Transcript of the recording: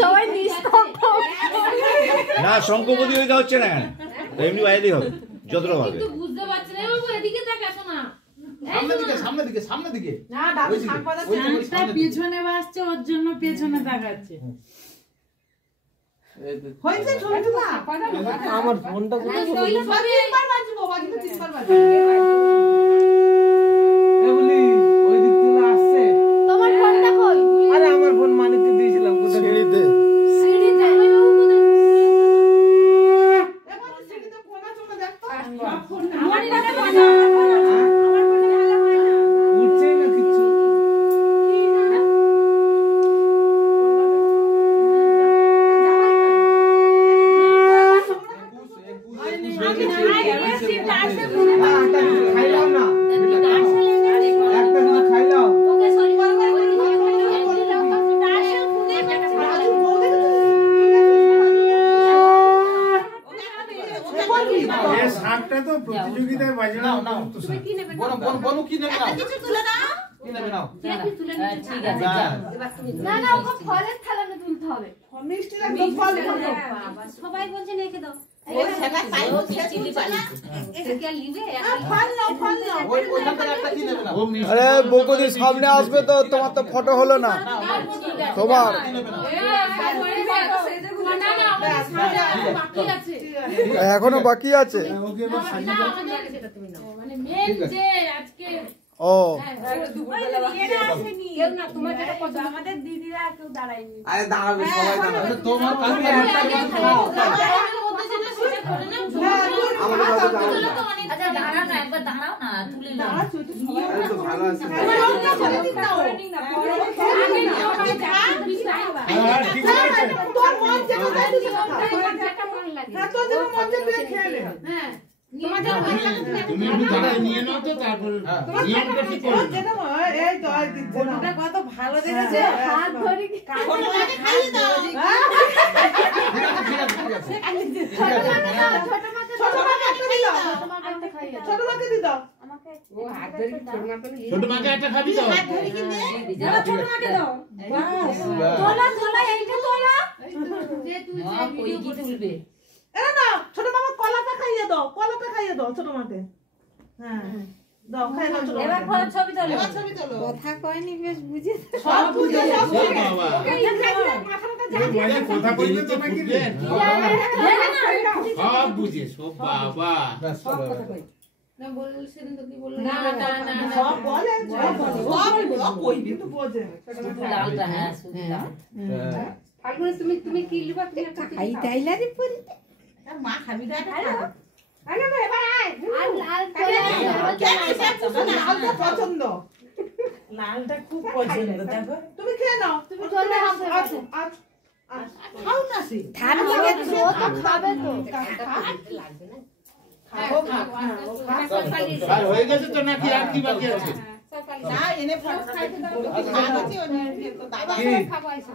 সবাই নিস্তব্ধ না শঙ্কপতি ওইটা হচ্ছে না এমনি বাইরেই হবে যতটা হবে কিন্তু বুঝতে পারছ না বাবু এদিকে তাকা শোনা সামনে দিকে না দাদু সাংবাদা চাঁদটা পেছনে আসছে ওর জন্য পেছনে তাকাচ্ছে হইছে ছোট না আমার ফোনটা তিনবার বাজবো কিন্তু তিনবার বাজবো এবলি ওই দিক থেকে আসছে তোমার ফোনটা কই আরে আমার ফোন মানিককে দিয়েছিলাম কোথায় সিঁড়িতে সিঁড়িতে ওই বাবু এবার সিঁড়িতে কোনা চলে দেখতো ফোন আমার কাছে উঠছে না কিছু খাইলাম না একটা দিন খাইলাম ওকে সরি এই শাকটা তো প্রতিযোগিতায় বাজে না বনু কি নেবে নাও কিছু তুলে নাও কি নেবে নাও তুলে নিয়ে ঠিক আছে না না ওকে ফলের থালাতে তুলতে হবে মিষ্টি লাগবে ফল বাবা সবাই বলছে রেখে দাও ওই সেটা খাই ও চিলি পালি এটা কি আর লিবে ফল নাও ওই ওইখান থেকে একটা কি নেবে নাও আরে বকুদি সামনে আসবে তো তোমার তো ফটো হলো না তোমার এখনো বাকি আছে মানে মেন যে আজকে ও কেউ না তোমার যেটা পছন্দ আমাদের দিদিরা কেউ দাঁড়ায়নি আরে দাঁড়াবে সবাই দাঁড়াবে তোমার কাছে একটা কিছু খাও আচ্ছা দাঁড়াও না একবার দাঁড়াও না তুলে নাও আরে তো ভালো আছে ঠিক আছে তোর মন যেটা চাই তুই যেটা মন লাগে হ্যাঁ তোর যেটা মন চাই তুই খেয়ে নে হ্যাঁ তুমি একটু দাঁড়ায় নিয়ে নাও তো তারপরে নিয়মটা ঠিক করে নাও। যেটা এই তো আর দিচ্ছে না কত ভালো দেখেছে হাত ধরে ছোটমাকে খাইয়ে দাও ছোটমাকে একটা দি দাও ছোটমাকে দি দাও ছোট মাকে একটা খাবি তো ছোটমাকে দাও তোলা এইটা তোলা যে তুই যে ভিডিও কি তুলবে এ না ছোট মামা কলাটা খাইয়ে দাও ছোট মাকে হ্যাঁ দাও খাই দাও ছোট এবার পরে ছবি তোলো কথা কয়নি বেশ বুঝে সব বুঝে সব ও বাবা ওই মাঝে কথা বললে তো নাকি রে সব বুঝে সব বাবা সব কথা কই না বলল সেদিন তো কি বলল না না না সব বলে সব কইবি তো বোঝে লালটা হ্যাঁ শুধু লাল ফাল্গুন তুমি কি লিবা তুমি একটা খাই টাইলারি পরিতে মা খাবি না আরে রে এবার আয় আর লাল লালটা পছন্দ লালটা খুব পছন্দ দেখো তুমি খেয়ে নাও তুমি চলে আসো আচ্ছা খাও না সি ঠান্ডা গেছে ও তো খাবে তো লাগবে না খাও আর হয়ে গেছে তো নাকি আর কি বাকি আছে না এনে ফল খাইতে দাও আচ্ছা, আছে ওই দাদা কি? খাবো আইসা